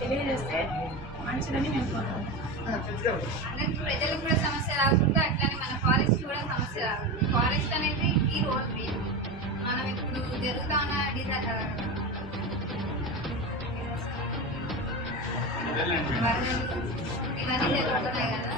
తెలియజేస్తే మంచిదని మేము ప్రజలకు కూడా సమస్య రాకుండా అట్లానే మన ఫారెస్ట్ కూడా సమస్య రాదు. ఫారెస్ట్ అనేది ఈ రోడ్ మెయిన్. మనం ఇప్పుడు జరుగుతా ఉన్న ఇవన్నీ జరుగుతున్నాయి కదా.